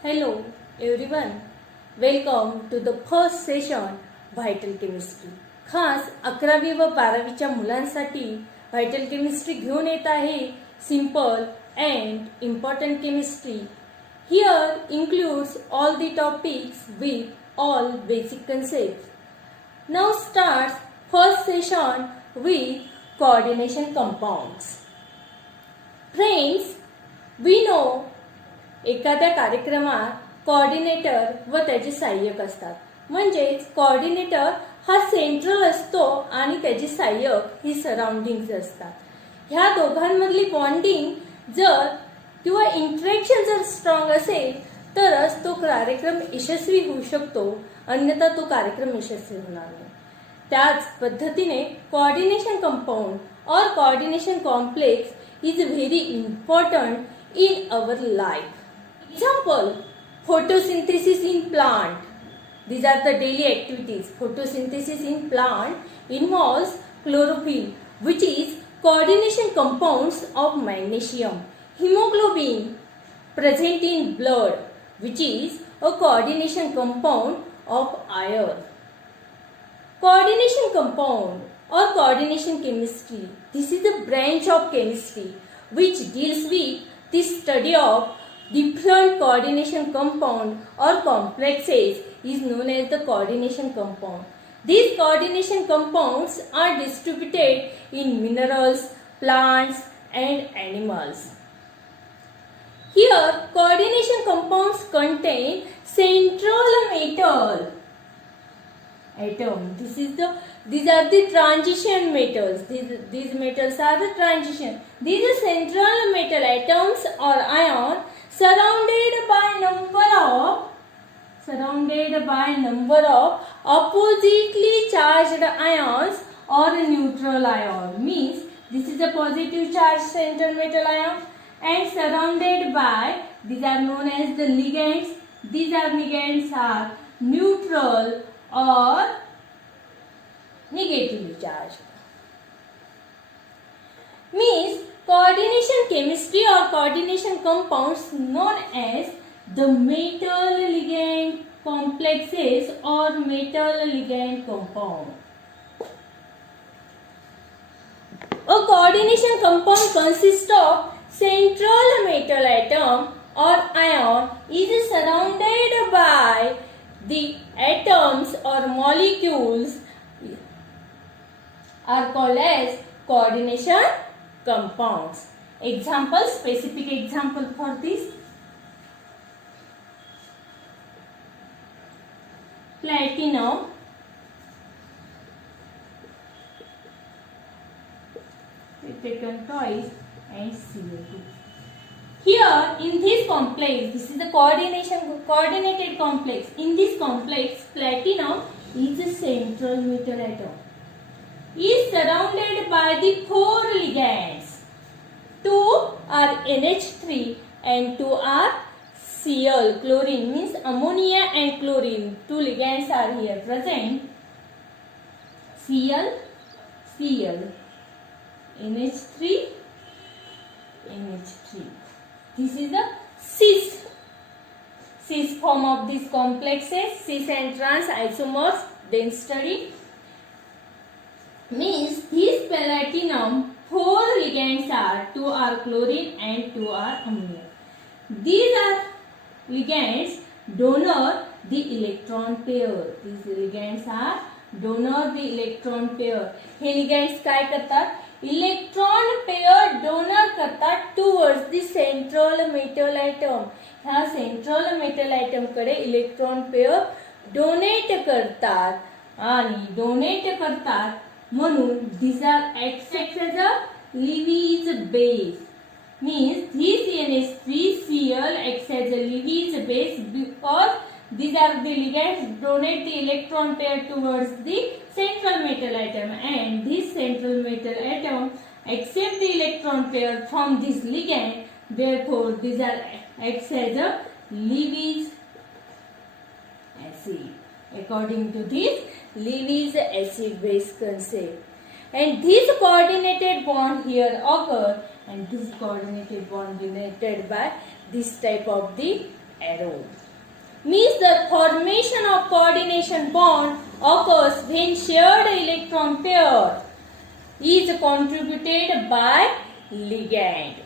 Hello everyone, welcome to the first session vital chemistry. खास 11वी व 12वीच्या मुलांसाठी व्हायटल केमिस्ट्री घेऊन येत आहे simple and important chemistry. Here includes all the topics with all basic concepts. Now starts first session with coordination compounds. Friends, we know एखाद्या कार्यक्रमात coordinator व त्याचे सहाय्यक असतात. म्हणजेच कोऑर्डिनेटर हा सेंट्रल असतो आणि त्याचे सहाय्यक ही सराउंडिंग्स असतात. ह्या दोघांमधली बॉन्डिंग जर किंवा इंटरॅक्शन जर स्ट्रॉंग असेल तरच तो कार्यक्रम यशस्वी होऊ शकतो, अन्यथा तो कार्यक्रम यशस्वी होणार नाही. त्याच पद्धतीने कोऑर्डिनेशन कंपाऊंड और coordination complex is very important in our life. Example, photosynthesis in plant. These are the daily activities. Photosynthesis in plant involves chlorophyll, which is coordination compounds of magnesium. Hemoglobin present in blood, which is a coordination compound of iron. Coordination compound or coordination chemistry. This is a branch of chemistry which deals with the study of different coordination compound or complexes is known as the coordination compound. These coordination compounds are distributed in minerals, plants and animals. Here coordination compounds contain central metal atom. These are the transition metals. These metals are the transition. These are central metal atoms or ion surrounded by number of oppositely charged ions or neutral ion. Means this is a positive charged central metal ion and surrounded by, these are known as the ligands. These are ligands are neutral or negatively charged. Means coordination chemistry or coordination compounds known as the metal ligand complexes or metal ligand compound. A coordination compound consists of central metal atom or ion is surrounded by the atoms or molecules are called as coordination compounds. Example, specific example for this: platinum, taken twice, and CO2. Here in this complex, this is the coordinated complex. In this complex, platinum is a central metal atom. Is surrounded by the 4 ligands. 2 are NH3 and 2 are Cl. Chlorine means ammonia and chlorine. 2 ligands are here present. Cl, NH3, NH3. This is the cis form of these complexes. Cis and trans isomers. Then study. Means this platinum 4 ligands are 2 are chlorine and 2 are ammonia. These are ligands donor the electron pair. These ligands are donor the electron pair. हे ligands काय करतात? Electron pair donor करतात towards the central metal atom. ह्या central metal atom कडे electron pair donate करतात आणि donate करतात म्हणून these are acts as a Lewis base. Means this NH3Cl acts as a Lewis base because these are the ligands donate the electron pair towards the central metal atom, and this central metal atom accept the electron pair from this ligand. Therefore, these are acts as a Lewis acid. According to this Lewis acid base concept, and this coordinated bond here occur, and this coordinated bond denoted by this type of the arrow. Means the formation of coordination bond occurs when shared electron pair is contributed by ligand.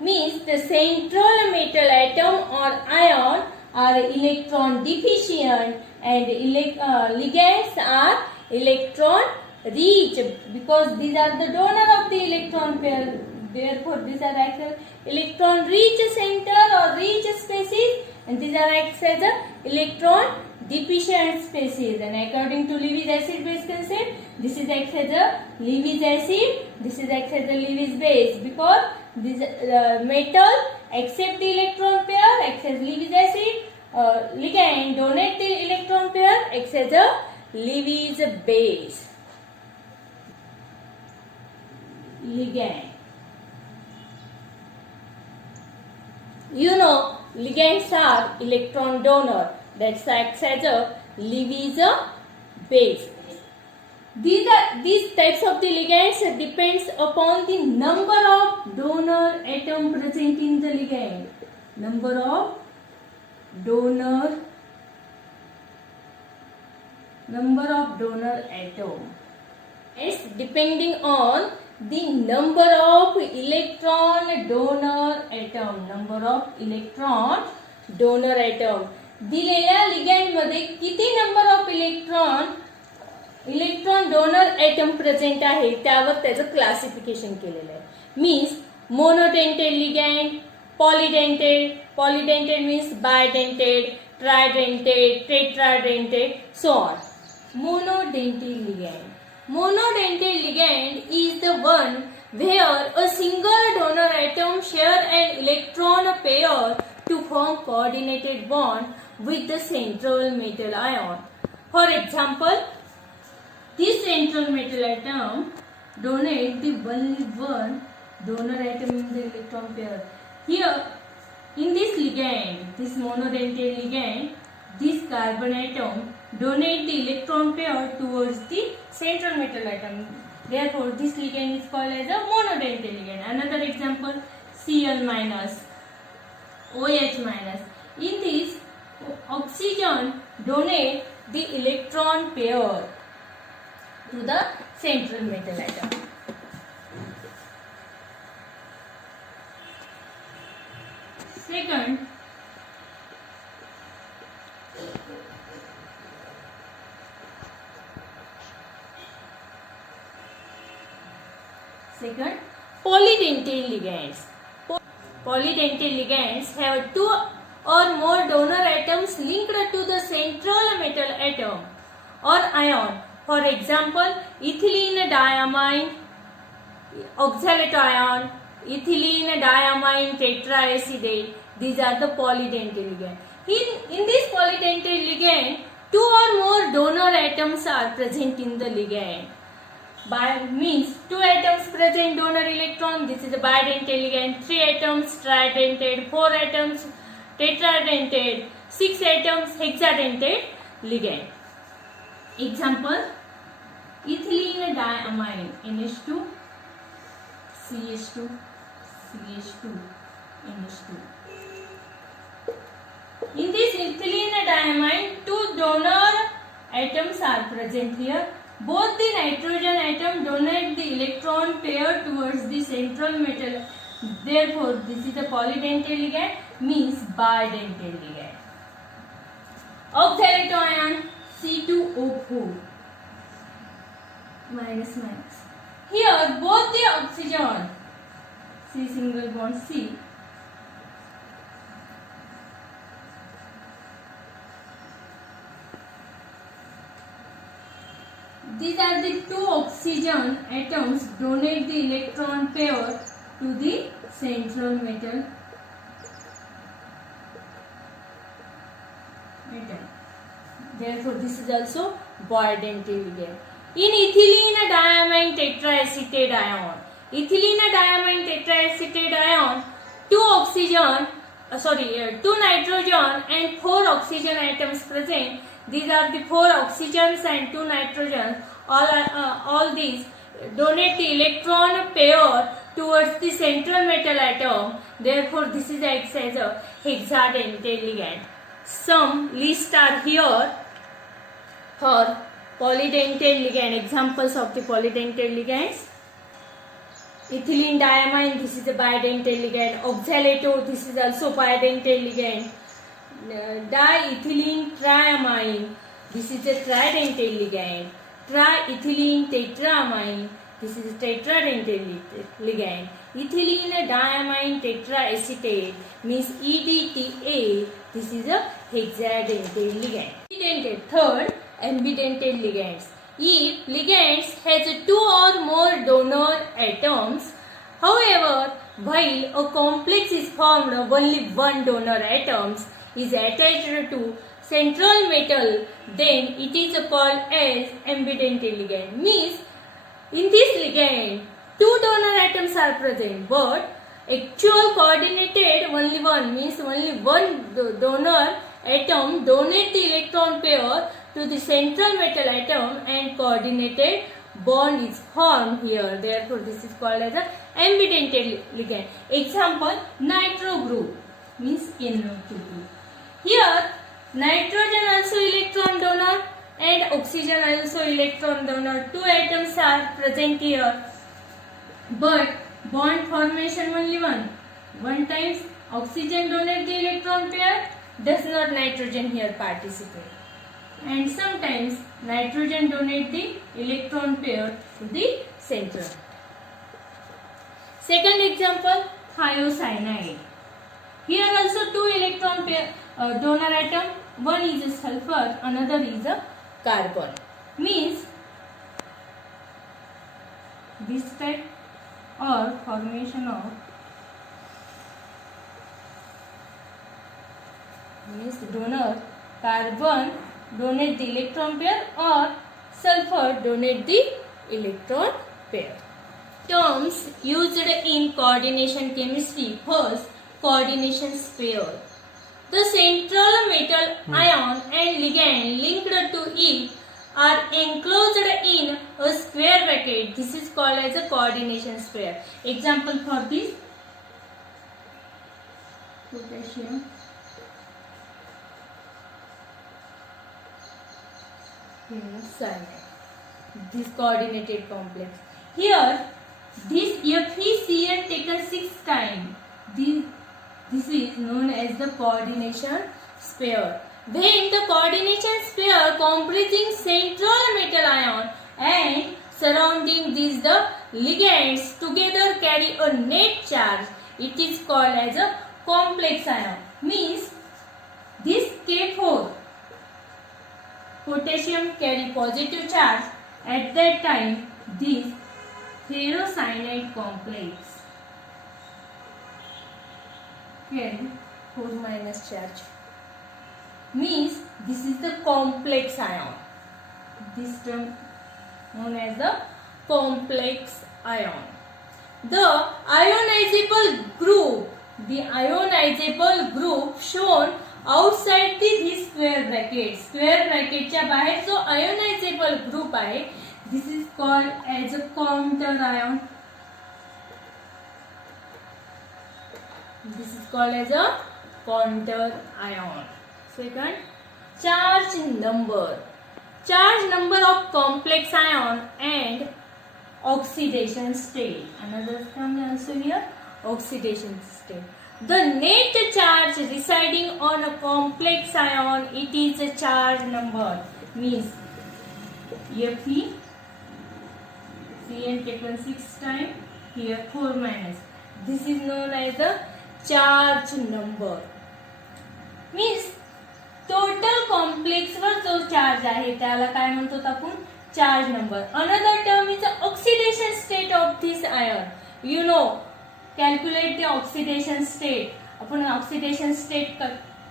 Means the central metal atom or ion are electron deficient and ligands are electron rich, because these are the donor of the electron pair. Therefore, these are actual electron rich center or rich species, and these are acts as a electron deficient species. And according to Lewis acid base concept, this is acts as a Lewis acid, this is acts as a Lewis base, because this metal accept the electron pair, acts as Lewis acid. Ligand donate the electron pair, acts as a Lewis base. Ligand. You know, ligands are electron donor, that acts as a Lewis base. These types of the ligands depends upon the number of donor atom present in the ligand. Number of donor atom is depending on the number of electron donor atom. Number of electron donor atom. दिलेल्या ligand मध्ये किती number of electron donor atom present आहे त्यावर त्याचं classification केलेलं आहे. Means monodentate ligand, polydentate means bidentate, tridentate, tetradentate, so on. Monodentate ligand is the one where a single donor atom share an electron pair to form coordinated bond with the central metal ion. For example, this central metal atom donate the only one donor atom in the electron pair. Here, in this ligand, this monodentate ligand, this carbon atom donate the electron pair towards the central metal atom. Therefore, this ligand is called as a monodentate ligand. Another example, Cl minus, OH minus. In this, oxygen donate the electron pair to the central metal atom. Second, polydentate ligands. Polydentate ligands have two or more donor atoms linked to the central metal atom or ion. For example, ethylene diamine, oxalate, ethylene diamine tetraacetate. These are the polydentate ligand. In this polydentate ligand, two or more donor atoms are present in the ligand. Means two atoms present donor electron. This is a bidentate ligand. 3 atoms tridentate, 4 atoms tetradentate, 6 atoms hexadentate ligand. Example, ethylene diamine, NH2, CH2, CH2, NH2. In this ethylene diamine, two donor atoms are present here. Both the nitrogen atom donate the electron pair towards the central metal. Therefore, this is a polydentate ligand, means bidentate ligand. Oxalate ion, C2O4 minus minus. Here, both the oxygen, C single bond C, these are the two oxygen atoms donate the electron pair to the central metal atom. Therefore, this is also bidentate ligand. In ethylene diamine tetraacetate ion, two nitrogen and 4 oxygen atoms present. These are the 4 oxygens and 2 nitrogens. All these donate the electron pair towards the central metal atom. Therefore, this is acts as a hexadentate ligand. Some list are here for polydentate ligand. Examples of the polydentate ligands: ethylene diamine, this is a bidentate ligand. Oxalato, this is also bidentate ligand. Diethylene triamine, this is a tridentate ligand. Triethylene tetramine, this is a tetradentate ligand. Ethylene diamine tetraacetate means EDTA, this is a hexadentate ligand. Ambidentate, third, ambidentate ligands. If ligands has two or more donor atoms, however, while a complex is formed of only one donor atoms is attached to central metal, then it is called as ambidentate ligand. Means in this ligand, two donor atoms are present, but actual coordinated only one, means only one donor atom donate the electron pair to the central metal atom and coordinated bond is formed here. Therefore, this is called as an ambidentate ligand. Example, nitro group means NO2. Here, nitrogen also electron donor and oxygen also electron donor. Two atoms are present here, but bond formation only one. One times oxygen donate the electron pair, does not nitrogen here participate. And sometimes nitrogen donate the electron pair to the center. Second example, thiocyanide. Here also two electron pair donor atom, one is a sulfur, another is a carbon. Means this type or formation of means donor carbon donate the electron pair or sulfur donate the electron pair. Terms used in coordination chemistry. First, coordination sphere. The central metal ion and ligand linked to it are enclosed in a square bracket. This is called as a coordination sphere. Example for this: potassium, cyanide. This coordinated complex. Here, this FeCN taken 6 times. This is known as the coordination sphere. When the coordination sphere comprising central metal ion and surrounding these the ligands together carry a net charge, it is called as a complex ion. Means this K4 potassium carry positive charge. At that time, this ferrocyanide complex carry 4- charge. Means this is the complex ion. This term known as the complex ion. The ionizable group shown outside this square bracket. Square bracketच्या बाहेर जो ionizable group आहे, this is called as a counter ion. This is called as a counter ion. Second, charge number. Charge number of complex ion and oxidation state. Another term also here, oxidation state. The net charge residing on a complex ion, it is a charge number. Means Fe, Cn taken 6 times, here 4-. This is known as the charge number. Means total complex वर जो charge आहे त्याला काय म्हणतो आपण, charge number. Another term is oxidation state of this ion. You know, calculate the oxidation state. आपण oxidation state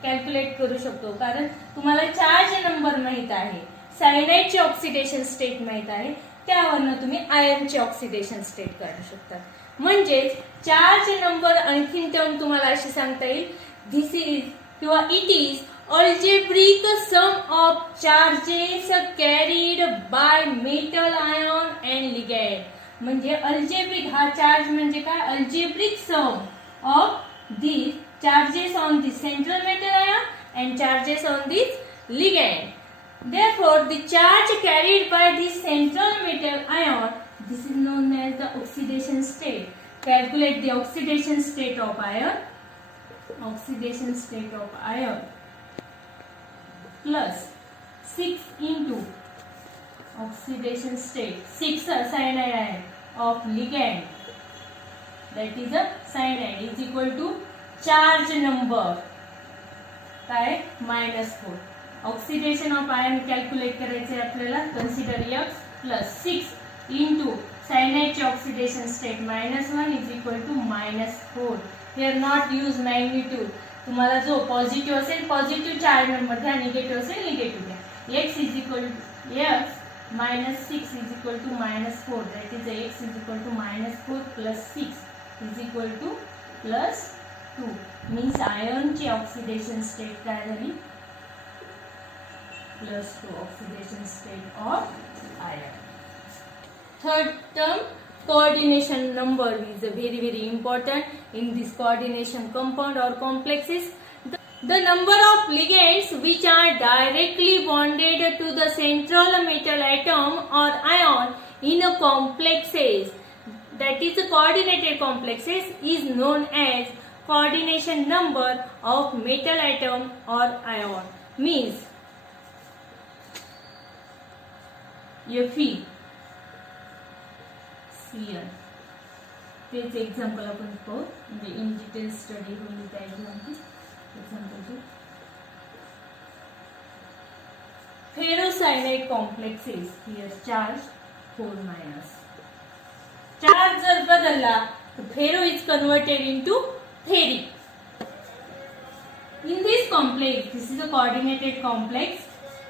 calculate करू शकतो कारण तुम्हाला चार्ज नंबर माहित आहे, सायनाइडची ऑक्सिडेशन स्टेट माहित आहे, त्यावरनं तुम्ही आयनची ऑक्सिडेशन स्टेट काढू शकता. म्हणजेच चार्ज नंबर आणखीन टर्म तुम्हाला अशी सांगता येईल, दिस इज किंवा it is algebraic sum of charges carried by metal ion and ligand. म्हणजे अल्जेब्रिक हा चार्ज म्हणजे काय, algebraic sum of the charges on the central metal ion and charges on this ligand. Therefore, the charge carried by the central metal ion, this is known as the oxidation state. Calculate the oxidation state of ion. Oxidation state of ion plus 6 into oxidation state 6 cyanide ion of ligand, that is a cyanide, is equal to charge number काय -4. Oxidation of ion calculate करायचे आपल्याला. Consider x plus 6 into सायनाइडचे oxidation state -1 is equal to -4. Here not use magnitude. तुम्हाला जो positive असेल positive charge number घ्या, negative असेल negative घ्या. x is equal to x -6 is equal to -4, that is x is equal to -4 plus 6 is equal to +2. Means आयनची oxidation state काय झाली, +2 oxidation state of iron. Third term, coordination number is very important in this coordination compound or complexes. The number of ligands which are directly bonded to the central metal atom or ion in a complexes, that is a coordinated complexes, is known as coordination number of metal atom or ion. Means Fe, Cn. तेच example आपण पाहू, म्हणजे in detail study होईल त्या example. Ferrocyanide complexes, here charge 4-. Charge जर बदलला तर ferro is converted into ferric. In this complex, this is a coordinated complex,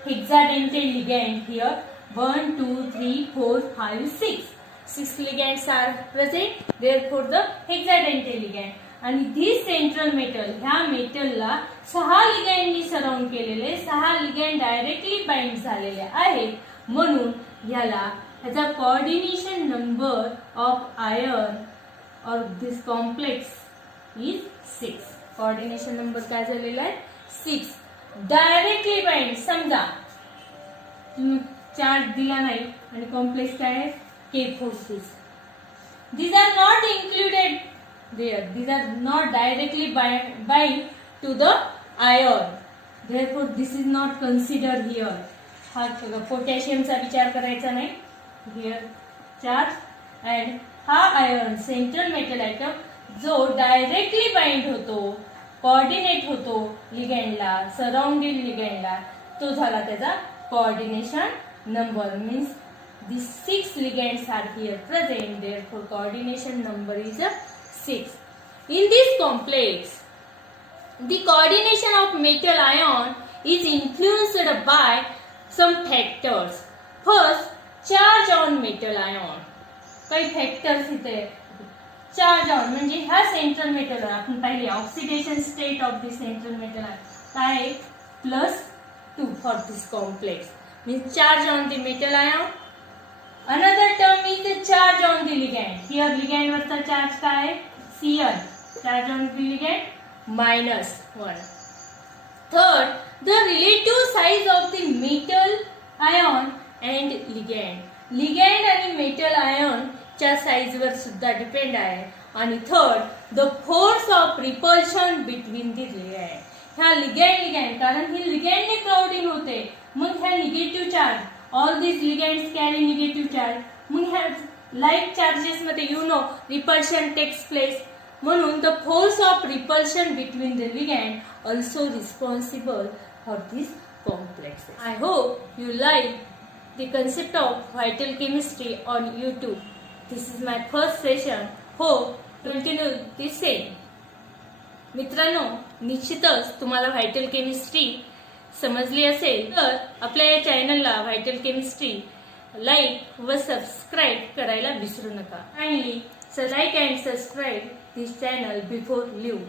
hexadentate ligand here 1, 2, 3, 4, 5, 6. 6 ligands are present, therefore the hexadentate ligand. आणि this central metal, ह्या मेटलला 6 लिगँडनी surround केलेले, 6 ligand directly bind झालेले आहेत, म्हणून ह्याला ह्याचा कोऑर्डिनेशन नंबर ऑफ आयन और this complex is 6. Coordination number काय झालेला आहे 6. डायरेक्टली बाइंड, समजा चार्ज दिला नाही आणि कॉम्प्लेक्स काय आहे K4. These are not included there. These are not directly bind to the ion. Therefore, this is not considered here. हा पोटॅशियमचा विचार करायचा नाही. Here charge and हा आयन सेंट्रल मेटल आयटम जो डायरेक्टली बाइंड होतो, कोऑर्डिनेट होतो लिगँडला, सराउंडिंग लिगँडला, तो झाला त्याचा coordination number. Means these 6 ligands are here present, therefore coordination number is 6. In this complex, the coordination of metal ion is influenced by some factors. First, charge on metal ion. काही factors इथे charge on म्हणजे हा central metal आपण पाहिले oxidation state of the central metal काय +2 for this complex. Means charge on the metal ion. Another term is the charge on the ligand. Here ligand वरचा charge काय आहे Cn. Charge on the ligand -1. Third, the relative size of the metal ion and ligand. Ligand आणि metal ion च्या size वर सुद्धा depend आहे. आणि third, the force of repulsion between the ligand. ह्या ligand कारण ही ligand ने क्राउडिंग होते, मग ह्या negative charge, all this ligands carry negative charge, मग ह्या लाईक चार्जेस मध्ये रिपल्शन टेक्स प्लेस, म्हणून the force of repulsion between the ligand also responsible for this complex. I hope you like the concept of vital chemistry on YouTube. This is my first session. Hope continue this same. मित्रांनो, निश्चितच तुम्हाला vital chemistry समजली असेल तर आपल्या या चॅनलला vital chemistry like व सबस्क्राईब करायला विसरू नका. Kindly like and subscribe this channel before live.